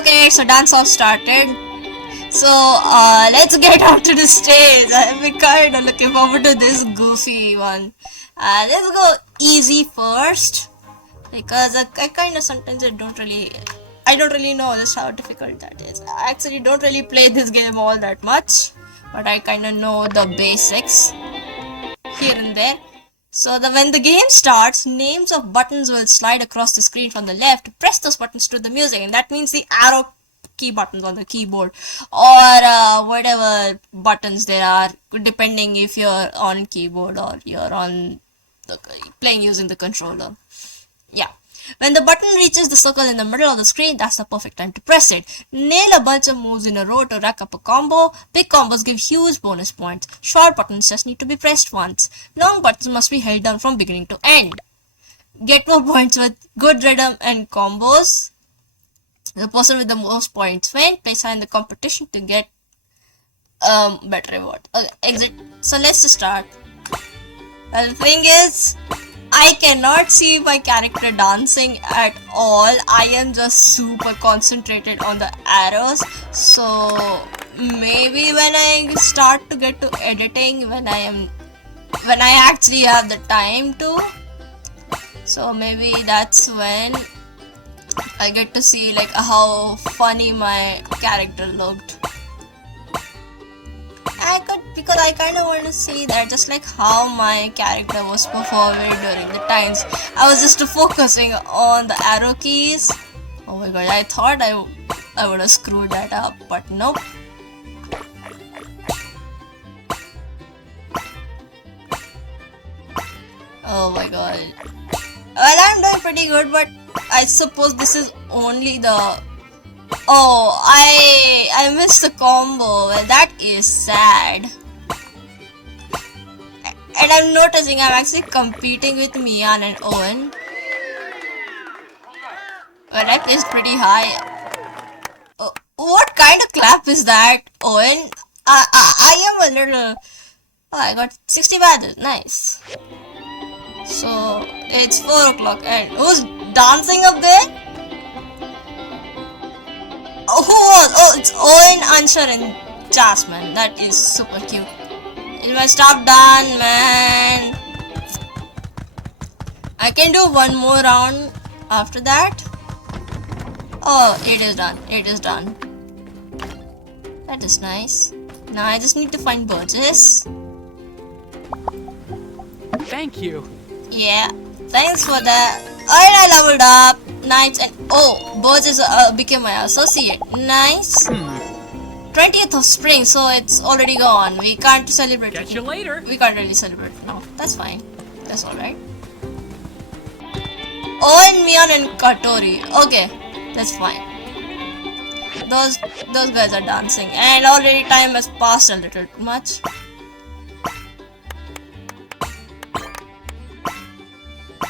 Okay, so dance off started. So let's get out to the stage. I've been kind of looking forward to this goofy one. Let's go easy first because I kind of sometimes I don't really know just how difficult that is. I actually don't really play this game all that much, but I kind of know the basics here and there. So when the game starts, names of buttons will slide across the screen from the left. Press those buttons to the music, and that means the arrow key buttons on the keyboard or whatever buttons there are, depending if you're on keyboard or you're on playing using the controller. Yeah. When the button reaches the circle in the middle of the screen, that's the perfect time to press it. Nail a bunch of moves in a row to rack up a combo. Big combos give huge bonus points. Short buttons just need to be pressed once. Long buttons must be held down from beginning to end. Get more points with good rhythm and combos. The person with the most points win. Place high in the competition to get better reward. Okay, exit. So let's just start. Well, the thing is, I cannot see my character dancing at all. I am just super concentrated on the arrows. So maybe when I start to get to editing, when I actually have the time to, so maybe that's when I get to see like how funny my character looked. Because I kind of want to see that, just like how my character was performing during the times. I was just focusing on the arrow keys. Oh my god, I thought I would have screwed that up, but nope. Oh my god. Well, I'm doing pretty good, but I suppose this is only the... Oh, I missed the combo. Well, that is sad. And I'm noticing I'm actually competing with Mian and Owen. Well, I placed pretty high. Oh, what kind of clap is that, Owen? I am a little... Oh, I got 60 badges. Nice. So it's 4 o'clock, and who's dancing up there? Oh, who was? Oh, it's Owen, Anshar, and Jasmine. That is super cute. Is my stuff done, man? I can do one more round after that. Oh, it is done. It is done. That is nice. Now I just need to find Burgess. Thank you. Yeah, thanks for that. Alright, I leveled up. Nice. And oh, Burgess became my associate. Nice. 20th of spring, so it's already gone. We can't celebrate. Catch you later. We can't really celebrate now. That's fine. That's alright. Owen, Mian, and Katori. Okay, that's fine. Those guys are dancing, and already time has passed a little too much.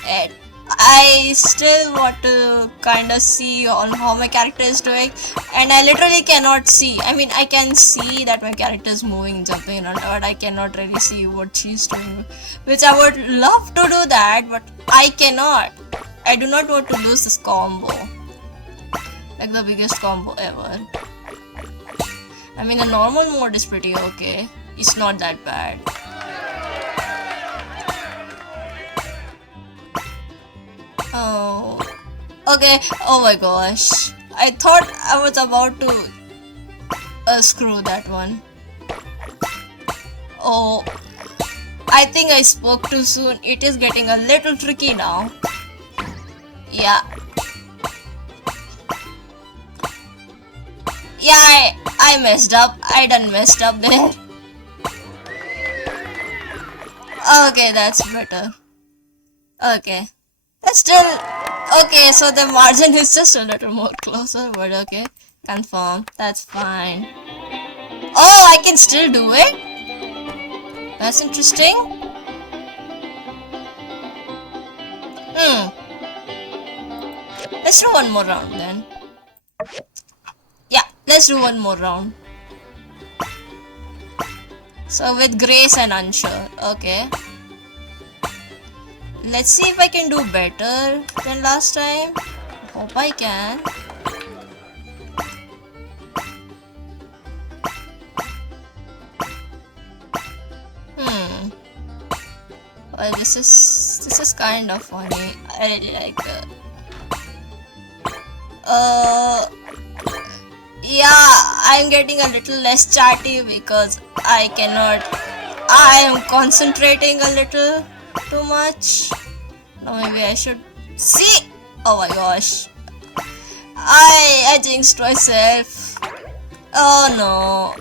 And I still want to kind of see on how my character is doing, and I literally cannot see. I mean, I can see that my character is moving, jumping around, but I cannot really see what she's doing, which I would love to do that, but I cannot. I do not want to lose this combo, like the biggest combo ever. I mean, the normal mode is pretty okay. It's not that bad. Oh, okay. Oh my gosh. I thought I was about to screw that one. Oh, I think I spoke too soon. It is getting a little tricky now. Yeah. Yeah, I messed up. I done messed up there. Okay, that's better. Okay. That's still okay, so the margin is just a little more closer, but okay. Confirm. That's fine. Oh, I can still do it? That's interesting. Let's do one more round then. Yeah, let's do one more round. So with Grace and Unsure. Okay. Let's see if I can do better than last time. Hope I can. Well, this is kind of funny. I really like that. Yeah, I'm getting a little less chatty because I am concentrating a little too much. No, maybe I should see. Oh my gosh, I jinxed myself. Oh no.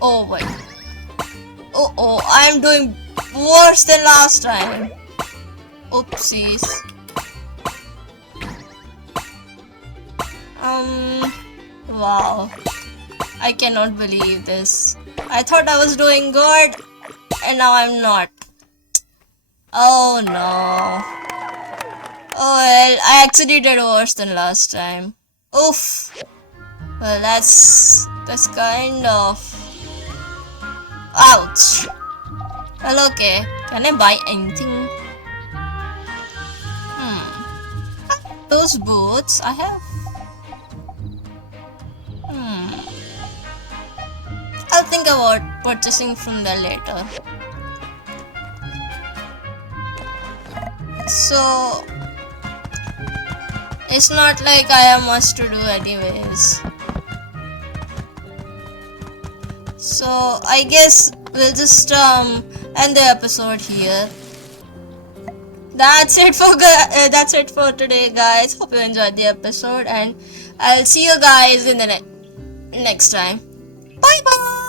Oh my. Oh, I'm doing worse than last time. Oopsies. Wow. I cannot believe this. I thought I was doing good, and now I'm not. Oh no. Oh well, I actually did worse than last time. Oof. Well, that's kind of... Ouch. Well, okay. Can I buy anything? Those boots I have. I'll think about purchasing from there later. So it's not like I have much to do anyways. So I guess we'll just end the episode here. That's it for today, guys. Hope you enjoyed the episode, and I'll see you guys in the next time. Bye bye.